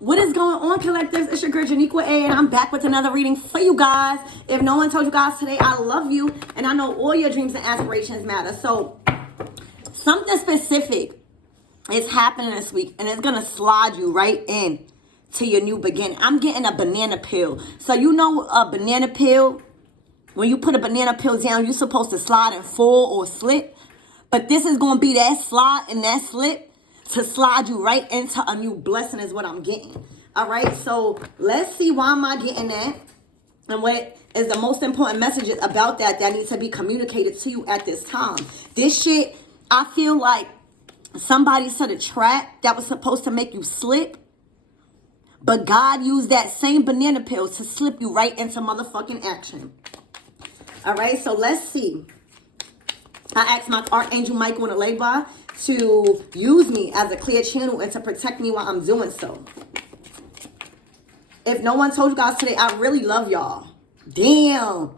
What is going on, collectives? It's your girl Janiqua A, and I'm back with another reading for you guys. If no one told you guys today, I love you, and I know all your dreams and aspirations matter. So something specific is happening this week, and it's gonna slide you right in to your new beginning. I'm getting a banana peel. So you know a banana peel, when you put a banana peel down, you're supposed to slide and fall or slip. But this is gonna be that slide and that slip to slide you right into a new blessing is what I'm getting. All right, so let's see why am I getting that, and what is the most important messages about that needs to be communicated to you at this time. This shit, I feel like somebody set a trap that was supposed to make you slip, but God used that same banana peel to slip you right into motherfucking action. All right, so let's see. I asked my Archangel Michael and Aleba to use me as a clear channel and to protect me while I'm doing so. If no one told you guys today, I really love y'all. Damn.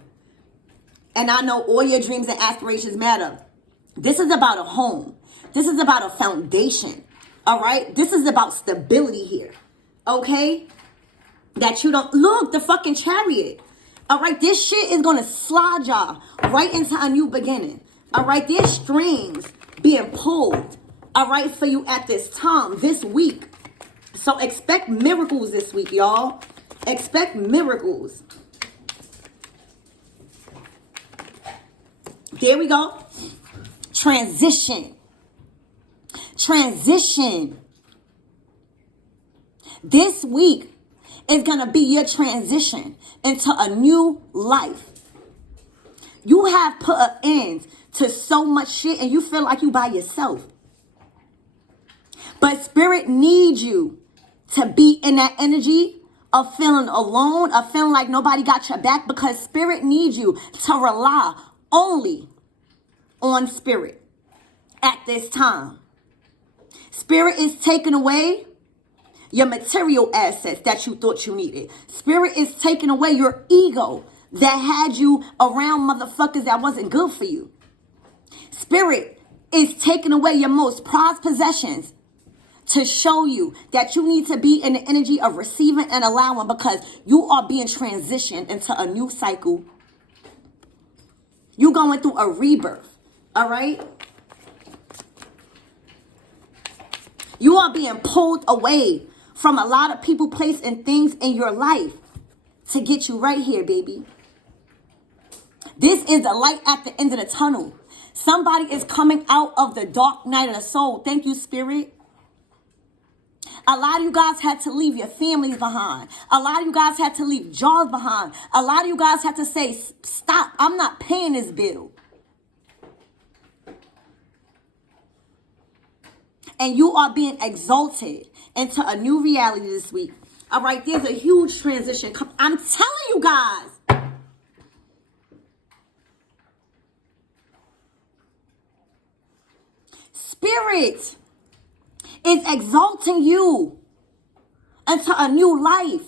And I know all your dreams and aspirations matter. This is about a home. This is about a foundation. All right? This is about stability here. Okay? That you don't... Look, the fucking Chariot. All right? This shit is going to slide y'all right into a new beginning. All right? There's strings being pulled, all right, for you at this time, this week. So expect miracles this week, y'all. Expect miracles. There we go. Transition. Transition. This week is going to be your transition into a new life. You have put an end to so much shit and you feel like you by yourself. But spirit needs you to be in that energy of feeling alone, of feeling like nobody got your back, because spirit needs you to rely only on spirit at this time. Spirit is taking away your material assets that you thought you needed. Spirit is taking away your ego that had you around motherfuckers that wasn't good for you. Spirit is taking away your most prized possessions to show you that you need to be in the energy of receiving and allowing, because you are being transitioned into a new cycle. You're going through a rebirth, all right? You are being pulled away from a lot of people, place, and things in your life to get you right here, baby. This is the light at the end of the tunnel. Somebody is coming out of the dark night of the soul. Thank you, Spirit. A lot of you guys had to leave your families behind. A lot of you guys had to leave jobs behind. A lot of you guys had to say, stop, I'm not paying this bill. And you are being exalted into a new reality this week. All right, there's a huge transition. I'm telling you guys. Spirit is exalting you into a new life.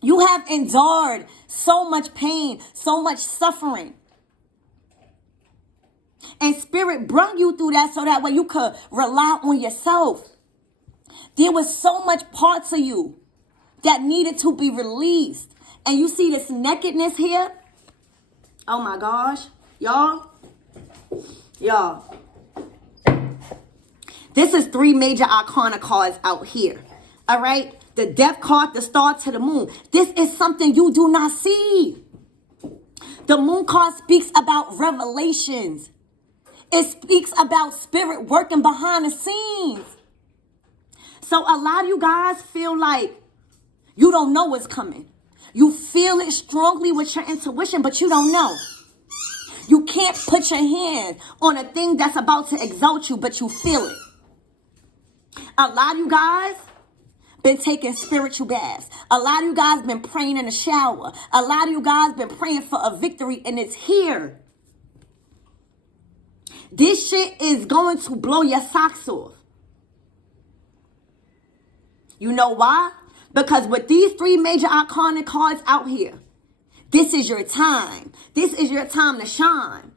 You have endured so much pain, so much suffering. And Spirit brought you through that so that way you could rely on yourself. There was so much parts of you that needed to be released. And you see this nakedness here? Oh my gosh. Y'all. This is 3 major arcana cards out here. All right? The Death card, the Star to the Moon. This is something you do not see. The Moon card speaks about revelations. It speaks about spirit working behind the scenes. So a lot of you guys feel like you don't know what's coming. You feel it strongly with your intuition, but you don't know. You can't put your hand on a thing that's about to exalt you, but you feel it. A lot of you guys been taking spiritual baths. A lot of you guys been praying in the shower. A lot of you guys been praying for a victory, and it's here. This shit is going to blow your socks off. You know why? Because with these 3 major arcana cards out here, this is your time. This is your time to shine.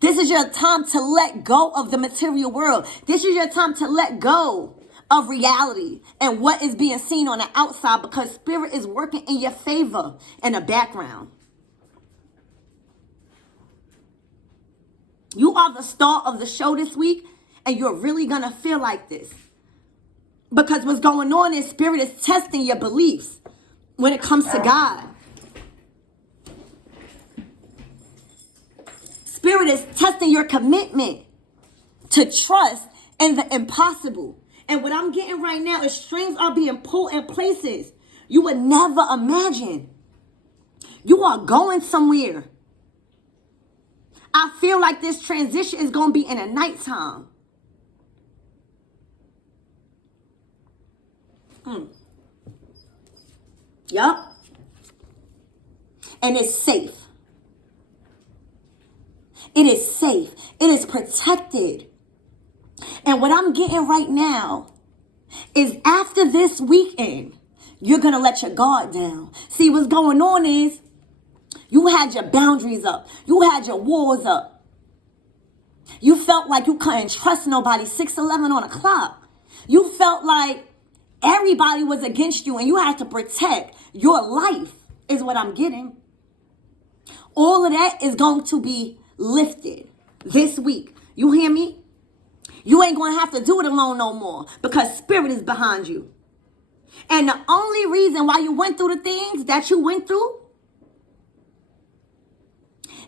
This is your time to let go of the material world. This is your time to let go of reality and what is being seen on the outside, because spirit is working in your favor in the background. You are the star of the show this week, and you're really going to feel like this. Because what's going on is spirit is testing your beliefs when it comes to God. Spirit is testing your commitment to trust in the impossible. And what I'm getting right now is strings are being pulled in places you would never imagine. You are going somewhere. I feel like this transition is going to be in the nighttime. Yup. And it's safe. It is safe. It is protected. And what I'm getting right now is after this weekend, you're going to let your guard down. See, what's going on is you had your boundaries up. You had your walls up. You felt like you couldn't trust nobody 6:11 on the clock. You felt like everybody was against you and you had to protect your life, is what I'm getting. All of that is going to be lifted this week. You hear me? You ain't going to have to do it alone no more because spirit is behind you. And the only reason why you went through the things that you went through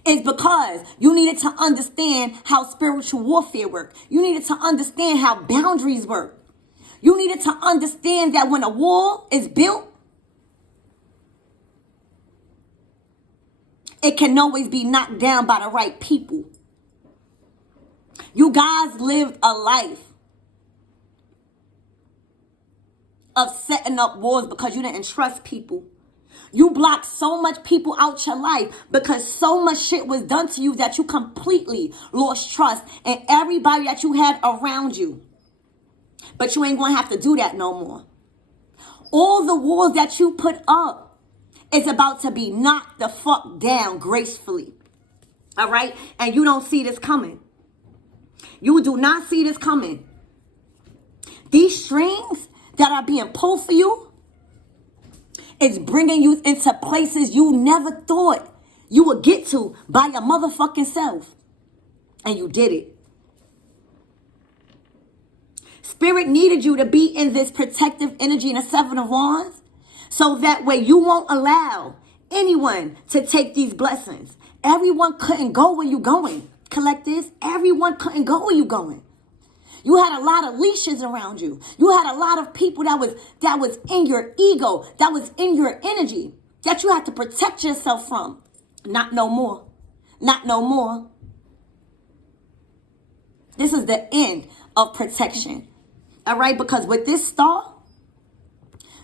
is because you needed to understand how spiritual warfare works. You needed to understand how boundaries work. You needed to understand that when a wall is built, it can always be knocked down by the right people. You guys lived a life of setting up walls because you didn't trust people. You blocked so much people out your life because so much shit was done to you that you completely lost trust in everybody that you had around you. But you ain't going to have to do that no more. All the walls that you put up is about to be knocked the fuck down gracefully. All right? And you don't see this coming. You do not see this coming. These strings that are being pulled for you is bringing you into places you never thought you would get to by your motherfucking self. And you did it. Spirit needed you to be in this protective energy in the Seven of Wands so that way you won't allow anyone to take these blessings. Everyone couldn't go where you're going. Collectives, everyone couldn't go where you're going. You had a lot of leashes around you. You had a lot of people that was in your ego, that was in your energy, that you had to protect yourself from. Not no more. Not no more. This is the end of protection. All right? Because with this star,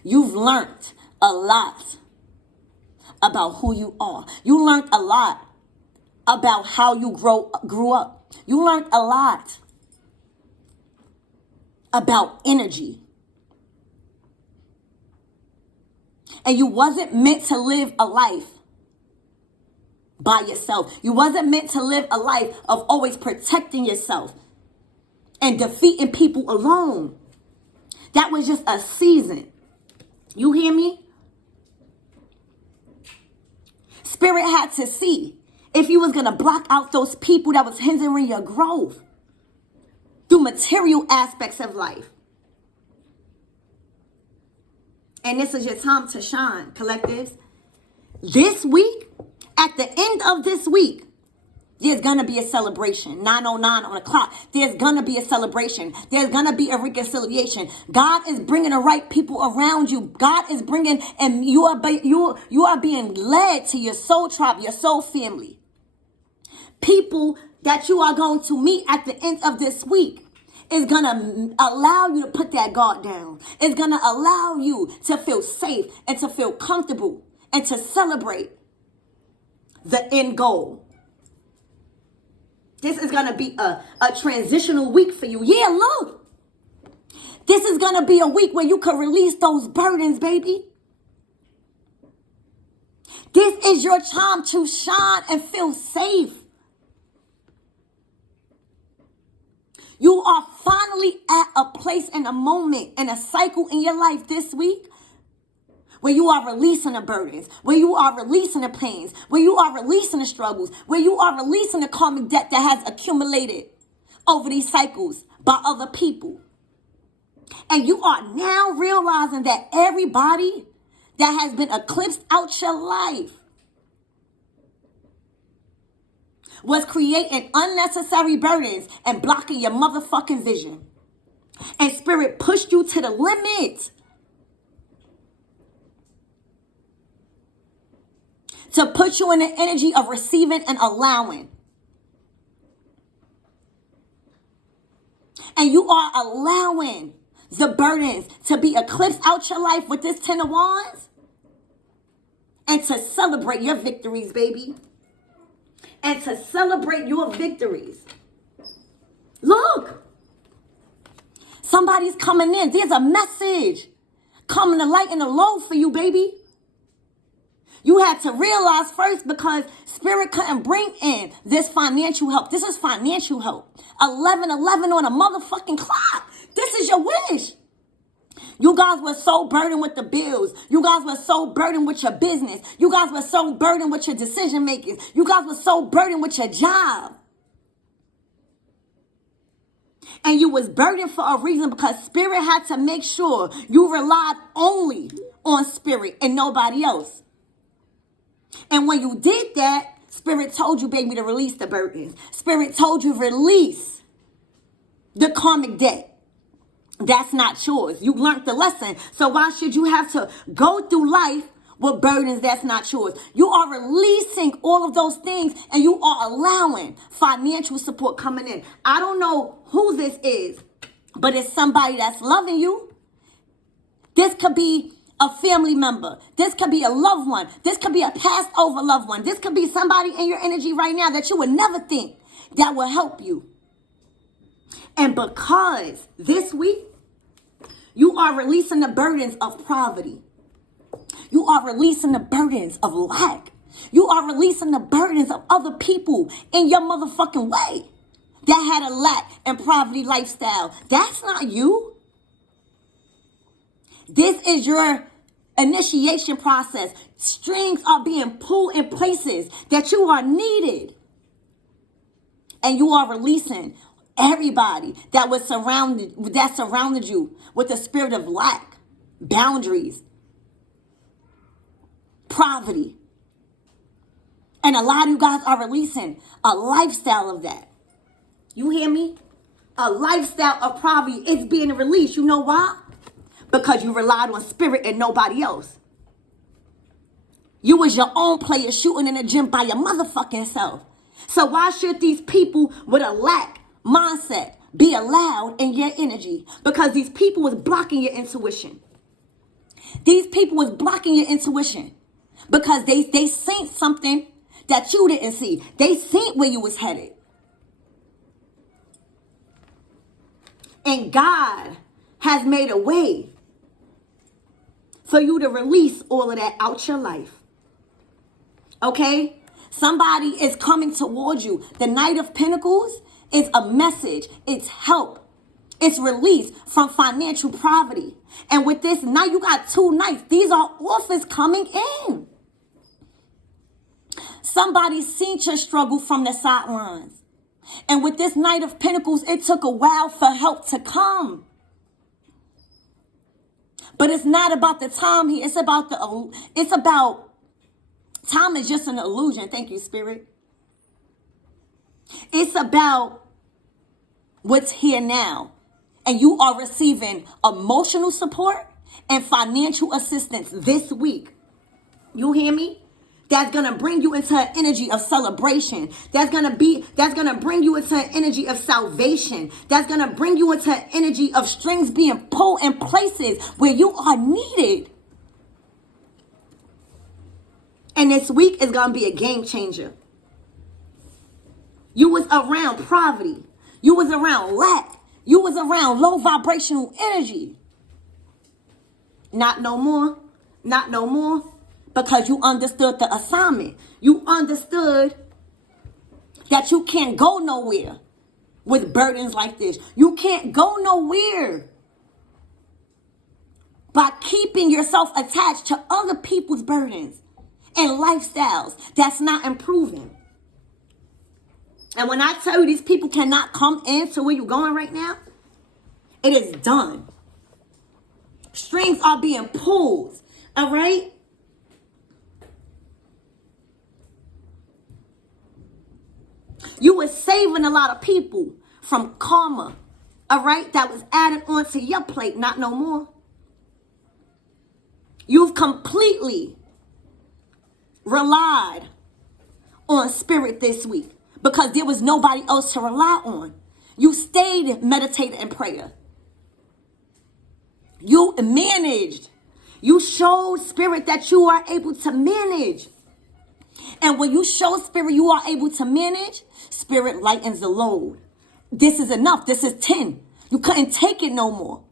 you've learned a lot about who you are. You learned a lot about how you grew up. You learned a lot about energy. And you wasn't meant to live a life by yourself. You wasn't meant to live a life of always protecting yourself and defeating people alone. That was just a season. You hear me? Spirit had to see if you was going to block out those people that was hindering your growth through material aspects of life. And this is your time to shine, collectives. This week, at the end of this week, there's going to be a celebration. 9:09 on the clock. There's going to be a celebration. There's going to be a reconciliation. God is bringing the right people around you. God is bringing, and you are being led to your soul tribe, your soul family. People that you are going to meet at the end of this week is going to allow you to put that guard down. It's going to allow you to feel safe and to feel comfortable and to celebrate the end goal. This is going to be a transitional week for you. Yeah, look. This is going to be a week where you can release those burdens, baby. This is your time to shine and feel safe. You are finally at a place and a moment and a cycle in your life this week where you are releasing the burdens, where you are releasing the pains, where you are releasing the struggles, where you are releasing the karmic debt that has accumulated over these cycles by other people. And you are now realizing that everybody that has been eclipsed out your life was creating unnecessary burdens and blocking your motherfucking vision. And spirit pushed you to the limit to put you in the energy of receiving and allowing. And you are allowing the burdens to be eclipsed out your life with this 10 of Wands and to celebrate your victories, baby. And to celebrate your victories. Look, somebody's coming in. There's a message coming to light in the low for you, baby. You had to realize first because spirit couldn't bring in this financial help. This is financial help. 11:11 on a motherfucking clock. This is your wish. You guys were so burdened with the bills. You guys were so burdened with your business. You guys were so burdened with your decision making. You guys were so burdened with your job. And you was burdened for a reason because spirit had to make sure you relied only on spirit and nobody else. And when you did that, spirit told you, baby, to release the burdens. Spirit told you release the karmic debt. That's not yours. You learned the lesson. So why should you have to go through life with burdens that's not yours? You are releasing all of those things and you are allowing financial support coming in. I don't know who this is, but it's somebody that's loving you. This could be a family member. This could be a loved one. This could be a passed over loved one. This could be somebody in your energy right now that you would never think that will help you. And because this week, you are releasing the burdens of poverty. You are releasing the burdens of lack. You are releasing the burdens of other people in your motherfucking way that had a lack and poverty lifestyle. That's not you. This is your initiation process. Strings are being pulled in places that you are needed. And you are releasing everybody that surrounded you with the spirit of lack, boundaries, poverty. And a lot of you guys are releasing a lifestyle of that. You hear me? A lifestyle of poverty is being released. You know why? Because you relied on spirit and nobody else. You was your own player shooting in the gym by your motherfucking self. So why should these people with a lack mindset be allowed in your energy? Because these people was blocking your intuition. These people was blocking your intuition because they seen something that you didn't see. They seen where you was headed. And God has made a way for you to release all of that out your life. Okay? Somebody is coming towards you. The Knight of Pentacles is a message. It's help. It's release from financial poverty. And with this knight, you got two knights. These are offers coming in. Somebody seen your struggle from the sidelines. And with this Knight of Pentacles, it took a while for help to come. But it's not about the time here. It's about time is just an illusion. Thank you, Spirit. It's about what's here now. And you are receiving emotional support and financial assistance this week. You hear me? That's going to bring you into an energy of celebration. That's going to bring you into an energy of salvation. That's going to bring you into an energy of strings being pulled in places where you are needed. And this week is going to be a game changer. You was around poverty. You was around lack. You was around low vibrational energy. Not no more. Not no more. Because you understood the assignment. You understood that you can't go nowhere with burdens like this. You can't go nowhere by keeping yourself attached to other people's burdens and lifestyles that's not improving. And when I tell you these people cannot come into where you're going right now, it is done. Strings are being pulled, all right? You were saving a lot of people from karma, all right, that was added onto your plate, not no more. You've completely relied on spirit this week because there was nobody else to rely on. You stayed meditating in prayer. You managed. You showed spirit that you are able to manage. And when you show spirit you are able to manage, spirit lightens the load. This is enough. This is 10. You couldn't take it no more.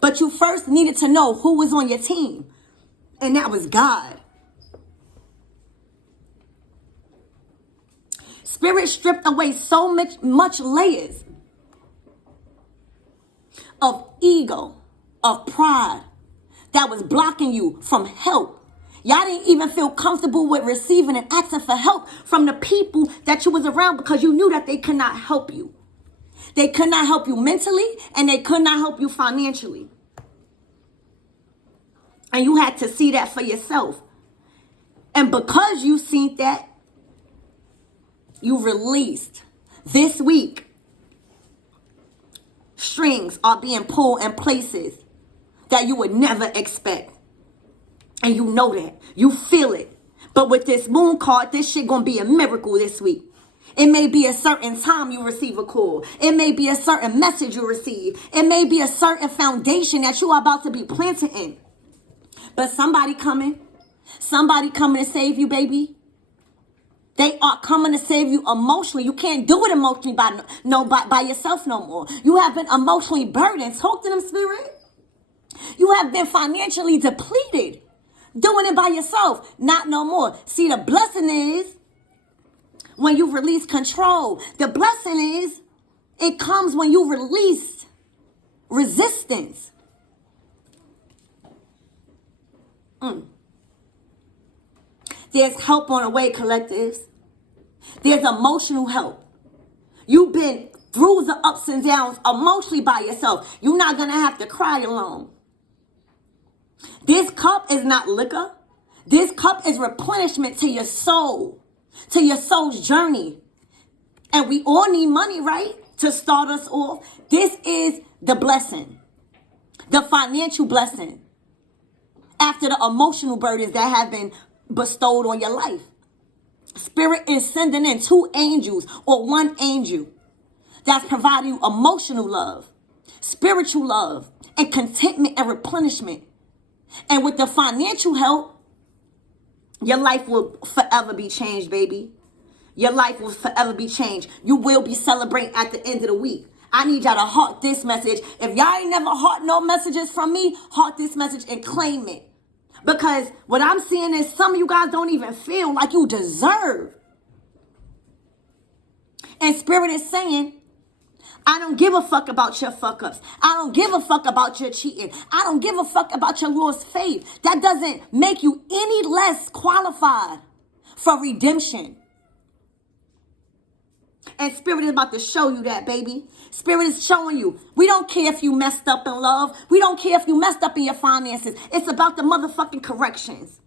But you first needed to know who was on your team. And that was God. Spirit stripped away so much layers of ego, of pride that was blocking you from help. Y'all didn't even feel comfortable with receiving and asking for help from the people that you was around because you knew that they could not help you. They could not help you mentally and they could not help you financially. And you had to see that for yourself. And because you seen that, you released. This week, strings are being pulled in places that you would never expect. And you know that. You feel it. But with this moon card, this shit gonna be a miracle this week. It may be a certain time you receive a call. It may be a certain message you receive. It may be a certain foundation that you are about to be planted in. But somebody coming to save you, baby. They are coming to save you emotionally. You can't do it emotionally by yourself no more. You have been emotionally burdened. Talk to them, spirit. You have been financially depleted. Doing it by yourself. Not no more. See, the blessing is when you release control. The blessing is it comes when you release resistance. There's help on the way, collectives. There's emotional help. You've been through the ups and downs emotionally by yourself. You're not going to have to cry alone. This cup is not liquor. This cup is replenishment to your soul, to your soul's journey. And we all need money, right? To start us off. This is the blessing, the financial blessing after the emotional burdens that have been bestowed on your life. Spirit is sending in 2 angels or 1 angel that's providing you emotional love, spiritual love, and contentment and replenishment. And with the financial help, your life will forever be changed, baby. Your life will forever be changed. You will be celebrating at the end of the week. I need y'all to heart this message. If y'all ain't never heart no messages from me, heart this message and claim it. Because what I'm seeing is some of you guys don't even feel like you deserve. And Spirit is saying, I don't give a fuck about your fuck ups. I don't give a fuck about your cheating. I don't give a fuck about your lost faith. That doesn't make you any less qualified for redemption. And Spirit is about to show you that, baby. Spirit is showing you. We don't care if you messed up in love. We don't care if you messed up in your finances. It's about the motherfucking corrections.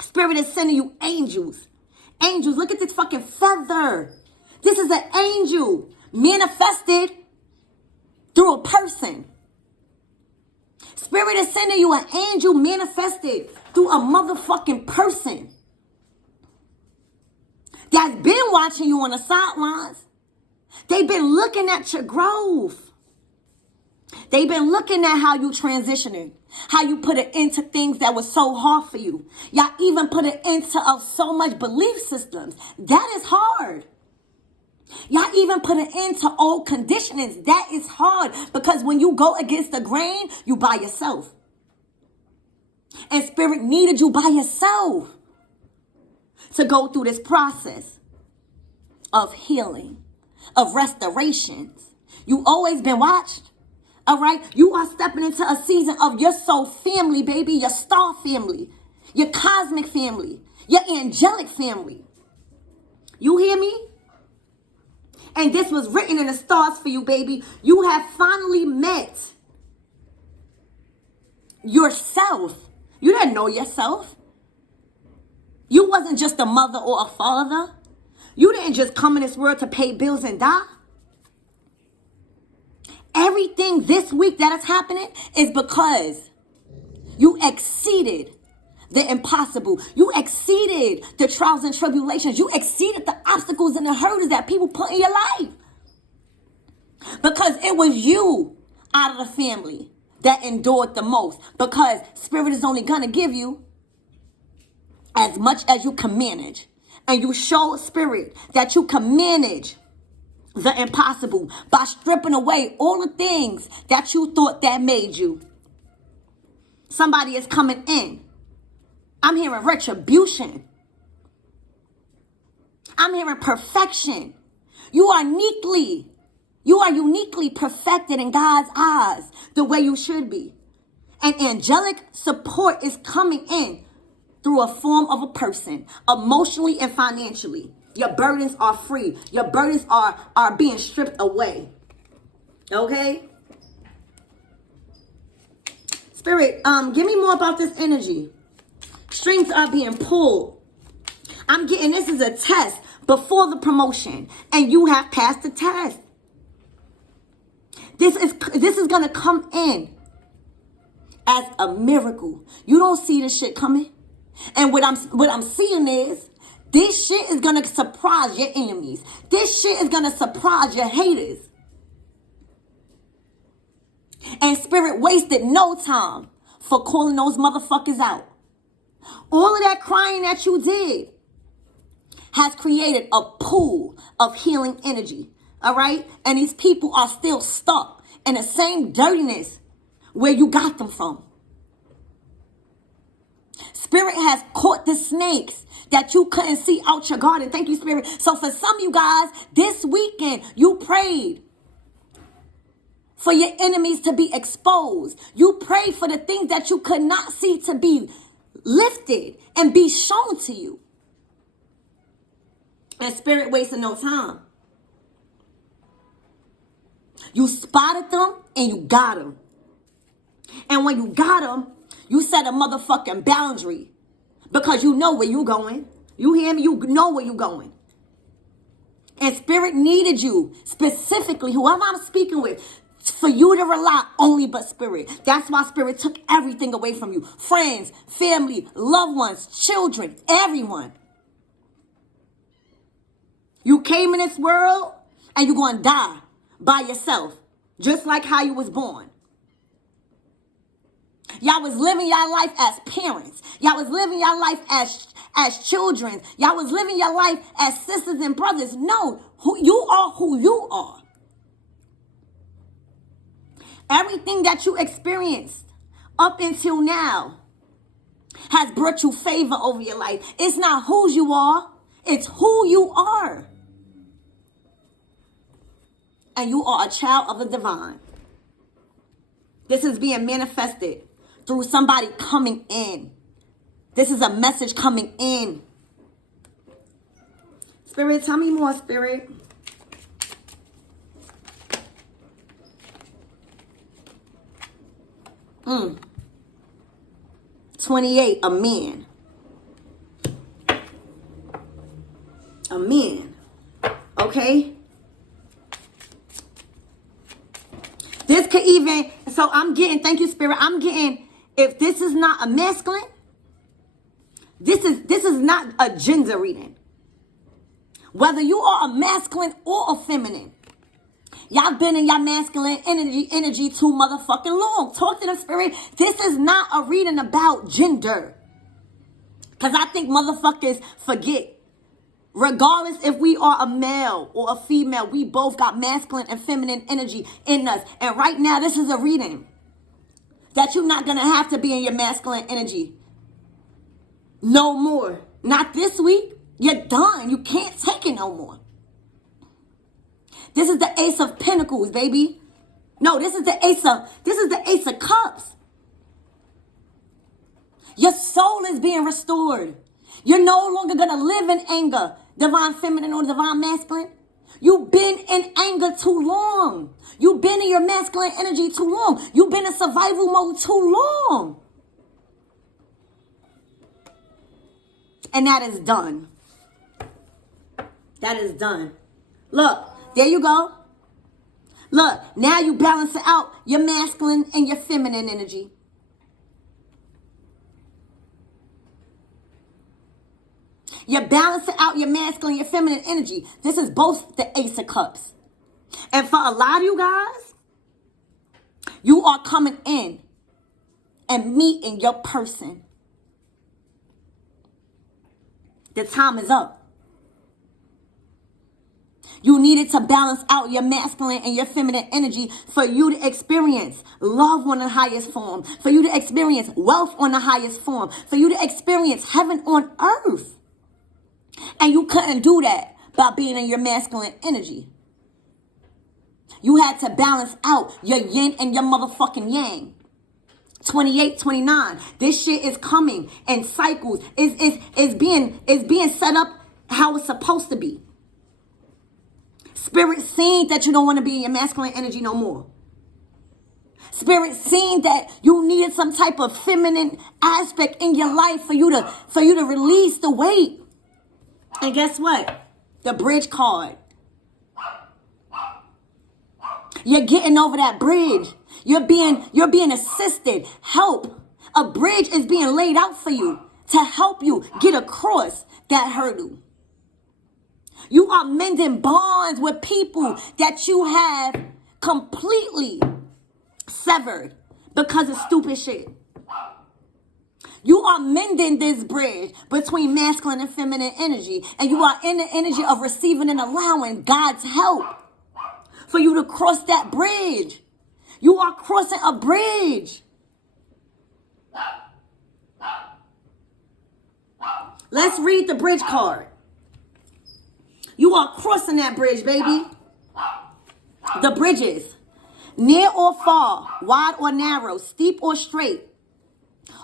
Spirit is sending you angels. Angels, look at this fucking feather. This is an angel manifested through a person. Spirit is sending you an angel manifested through a motherfucking person that's been watching you on the sidelines. They've been looking at your growth. They've been looking at how you transitioning, how you put it into things that was so hard for you. Y'all even put it into so much belief systems. That is hard. Y'all even put it into old conditionings. That is hard because when you go against the grain, you by yourself. And Spirit needed you by yourself to go through this process. of healing, of restorations. You always been watched. All right? You are stepping into a season of your soul family, baby, your star family, your cosmic family, your angelic family. You hear me? And this was written in the stars for you, baby. You have finally met yourself. You didn't know yourself. You wasn't just a mother or a father. You didn't just come in this world to pay bills and die. Everything this week that is happening is because you exceeded the impossible. You exceeded the trials and tribulations. You exceeded the obstacles and the hurdles that people put in your life. Because it was you out of the family that endured the most. Because Spirit is only going to give you as much as you can manage. And you show Spirit that you can manage the impossible by stripping away all the things that you thought that made you. Somebody is coming in. I'm hearing retribution. I'm hearing perfection. You are uniquely perfected in God's eyes the way you should be. And angelic support is coming in through a form of a person, emotionally and financially. Your burdens are free. Your burdens are being stripped away. Okay? Spirit, give me more about this energy. Strings are being pulled. I'm getting this is a test before the promotion, and you have passed the test. This is gonna come in as a miracle. You don't see this shit coming, and what I'm seeing is this shit is gonna surprise your enemies. This shit is gonna surprise your haters. And Spirit wasted no time for calling those motherfuckers out. All of that crying that you did has created a pool of healing energy. All right? And these people are still stuck in the same dirtiness where you got them from. Spirit has caught the snakes that you couldn't see out your garden. Thank you, Spirit. So for some of you guys, this weekend, you prayed for your enemies to be exposed. You prayed for the things that you could not see to be lifted and be shown to you. And Spirit wasted no time. You spotted them and you got them. And when you got them, you set a motherfucking boundary because you know where you're going. You hear me? You know where you're going. And Spirit needed you, specifically, whoever I'm speaking with, for you to rely only but Spirit. That's why Spirit took everything away from you. Friends, family, loved ones, children, everyone. You came in this world and you're going to die by yourself, just like how you was born. Y'all was living your life as parents. Y'all was living your life as children. Y'all was living your life as sisters and brothers. No, you are who you are. Everything that you experienced up until now has brought you favor over your life. It's not who you are. It's who you are. And you are a child of the divine. This is being manifested through somebody coming in. This is a message coming in. Spirit, tell me more, Spirit. Mm. 28, a man. A man. Okay? This could even, so I'm getting, thank you, Spirit, I'm getting, if this is not a masculine, this is not a gender reading. Whether you are a masculine or a feminine, y'all been in your masculine energy too motherfucking long. Talk to the Spirit. This is not a reading about gender. Because I think motherfuckers forget. Regardless if we are a male or a female, we both got masculine and feminine energy in us. And right now, this is a reading that you're not going to have to be in your masculine energy. No more. Not this week. You're done. You can't take it no more. This is the Ace of Pentacles, baby. No, this is the Ace of Cups. Your soul is being restored. You're no longer going to live in anger, divine feminine or divine masculine. You've been in anger too long. You've been in your masculine energy too long. You've been in survival mode too long. And that is done. That is done. Look, there you go. Look, now you balance out your masculine and your feminine energy. You're balancing out your masculine and your feminine energy. This is both the Ace of Cups. And for a lot of you guys, you are coming in and meeting your person. The time is up. You needed to balance out your masculine and your feminine energy for you to experience love on the highest form, for you to experience wealth on the highest form, for you to experience heaven on earth. And you couldn't do that by being in your masculine energy. You had to balance out your yin and your motherfucking yang. 28, 29. This shit is coming in cycles. It's being set up how it's supposed to be. Spirit seeing that you don't want to be in your masculine energy no more. Spirit seeing that you needed some type of feminine aspect in your life for you to release the weight. And guess what? The bridge card. You're getting over that bridge. You're being assisted. Help. A bridge is being laid out for you to help you get across that hurdle. You are mending bonds with people that you have completely severed because of stupid shit. You are mending this bridge between masculine and feminine energy. And you are in the energy of receiving and allowing God's help for you to cross that bridge. You are crossing a bridge. Let's read the bridge card. You are crossing that bridge, baby. The bridges, near or far, wide or narrow, steep or straight,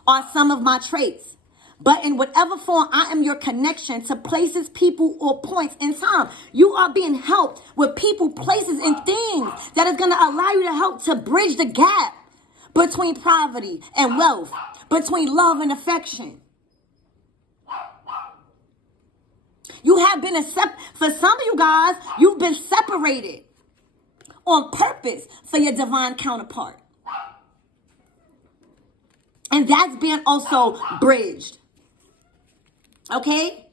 are some of my traits. But in whatever form, I am your connection to places, people, or points in time. You are being helped with people, places, and things that is going to allow you to help to bridge the gap between poverty and wealth, between love and affection. You have been for some of you guys, you've been separated on purpose for your divine counterpart. And that's being also bridged. Okay?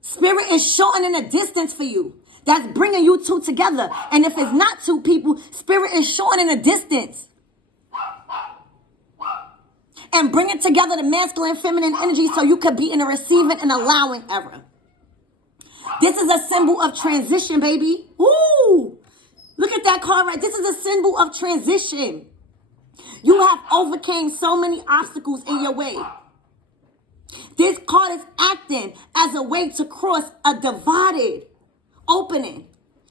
Spirit is shortening a distance for you. That's bringing you two together. And if it's not two people, Spirit is shortening a distance. And bringing together the masculine and feminine energy so you could be in a receiving and allowing era. This is a symbol of transition, baby. Ooh. Look at that card right. This is a symbol of transition. You have overcame so many obstacles in your way. This card is acting as a way to cross a divided opening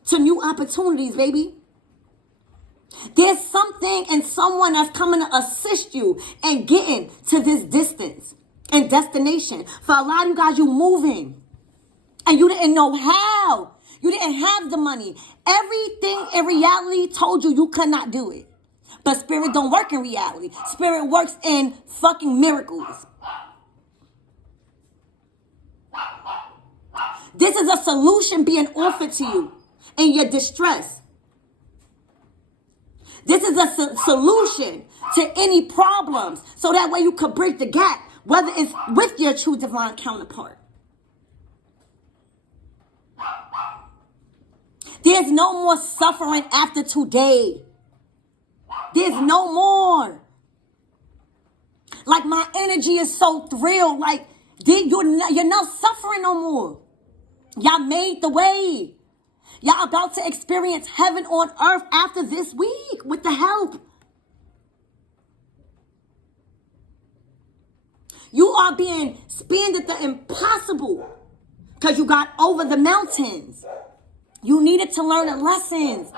to new opportunities, baby. There's something and someone that's coming to assist you in getting to this distance and destination. For a lot of you guys, you're moving and you didn't know how. You didn't have the money. Everything in reality told you could not do it. But spirit don't work in reality. Spirit works in fucking miracles. This is a solution being offered to you in your distress. This is a solution to any problems. So that way you could break the gap, whether it's with your true divine counterpart. There's no more suffering after today. There's no more. Like my energy is so thrilled. Like you're not suffering no more. Y'all made the way. Y'all about to experience heaven on earth after this week with the help. You are being spared the impossible because you got over the mountains. You needed to learn the lessons.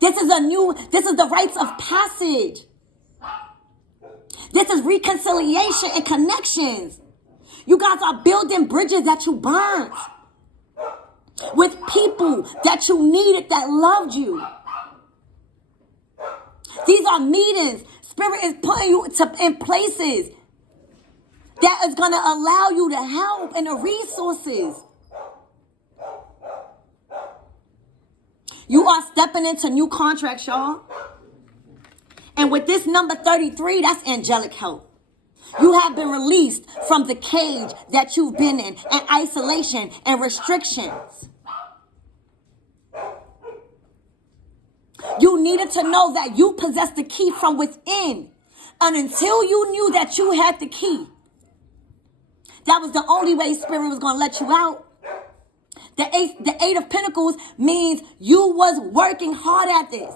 This is the rites of passage. This is reconciliation and connections. You guys are building bridges that you burnt with people that you needed, that loved you. These are meetings. Spirit is putting you in places that is going to allow you to help and the resources. You are stepping into new contracts, y'all. And with this number 33, that's angelic help. You have been released from the cage that you've been in, and isolation and restrictions. You needed to know that you possess the key from within. And until you knew that you had the key, that was the only way Spirit was going to let you out. The Eight of Pentacles means you was working hard at this.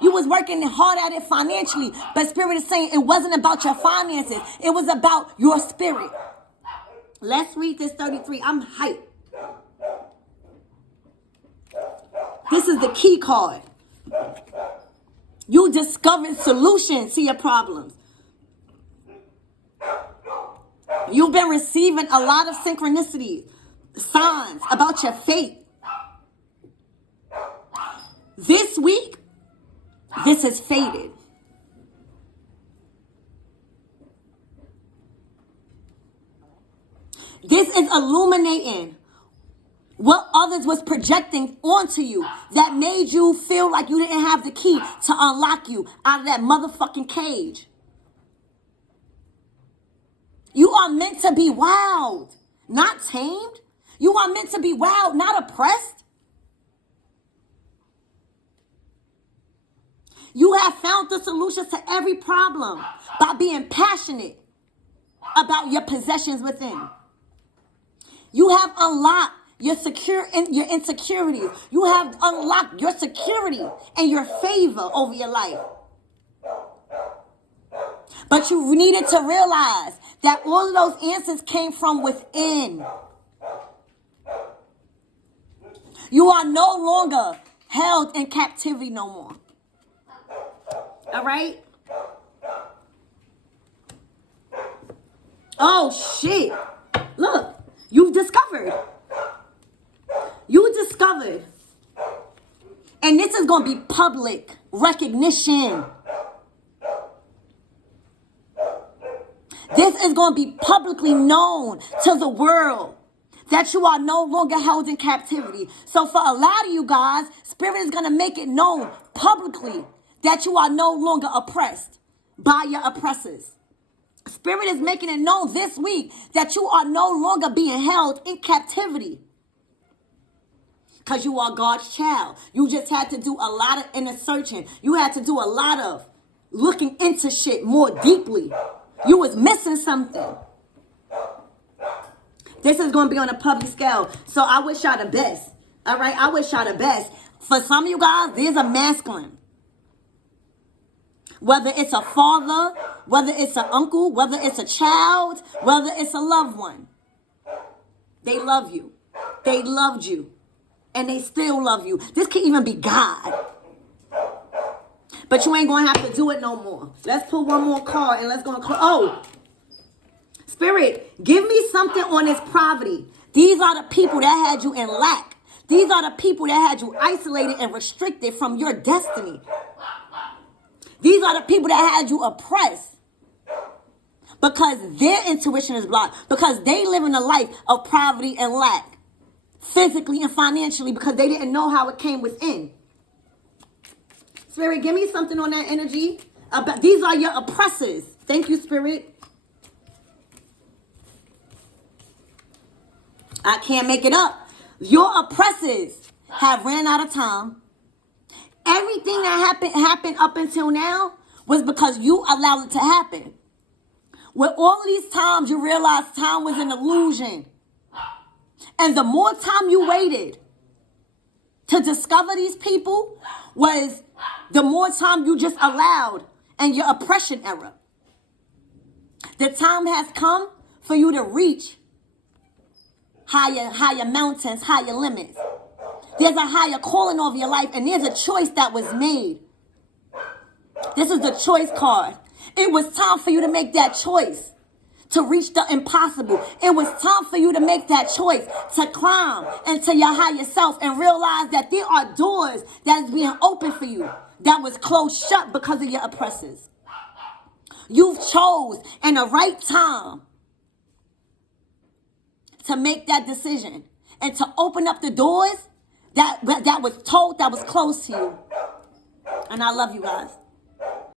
You was working hard at it financially. But Spirit is saying it wasn't about your finances. It was about your spirit. Let's read this 33. I'm hyped. This is the key card. You discovered solutions to your problems. You've been receiving a lot of synchronicities, signs about your fate. This week, this has faded. This is illuminating what others was projecting onto you that made you feel like you didn't have the key to unlock you out of that motherfucking cage. You are meant to be wild, not tamed. You are meant to be wild, not oppressed. You have found the solutions to every problem by being passionate about your possessions within. You have unlocked your insecurities. You have unlocked your security and your favor over your life. But you needed to realize that all of those answers came from within. You are no longer held in captivity no more. All right? Oh, shit. Look, you've discovered. You discovered. And this is going to be public recognition. This is going to be publicly known to the world that you are no longer held in captivity. So for a lot of you guys, Spirit is going to make it known publicly that you are no longer oppressed by your oppressors. Spirit is making it known this week that you are no longer being held in captivity. Because you are God's child. You just had to do a lot of inner searching. You had to do a lot of looking into shit more deeply. You was missing something. This is going to be on a public scale. So I wish y'all the best. All right? I wish y'all the best. For some of you guys, there's a masculine. Whether it's a father, whether it's an uncle, whether it's a child, whether it's a loved one. They love you. They loved you. And they still love you. This could even be God. But you ain't going to have to do it no more. Let's put one more card and let's go. Oh, Spirit, give me something on this poverty. These are the people that had you in lack. These are the people that had you isolated and restricted from your destiny. These are the people that had you oppressed because their intuition is blocked, because they live in a life of poverty and lack, physically and financially, because they didn't know how it came within. Spirit, give me something on that energy. These are your oppressors. Thank you, Spirit. I can't make it up. Your oppressors have ran out of time. Everything that happened up until now was because you allowed it to happen. With all of these times, you realized time was an illusion. And the more time you waited to discover these people was the more time you just allowed in your oppression era. The time has come for you to reach higher mountains, higher limits. There's a higher calling over your life, and there's a choice that was made. This is the choice card. It was time for you to make that choice to reach the impossible. It was time for you to make that choice to climb into your higher self and realize that there are doors that is being opened for you that was closed shut because of your oppressors. You've chose in the right time to make that decision and to open up the doors that was told that was closed to you. And I love you guys.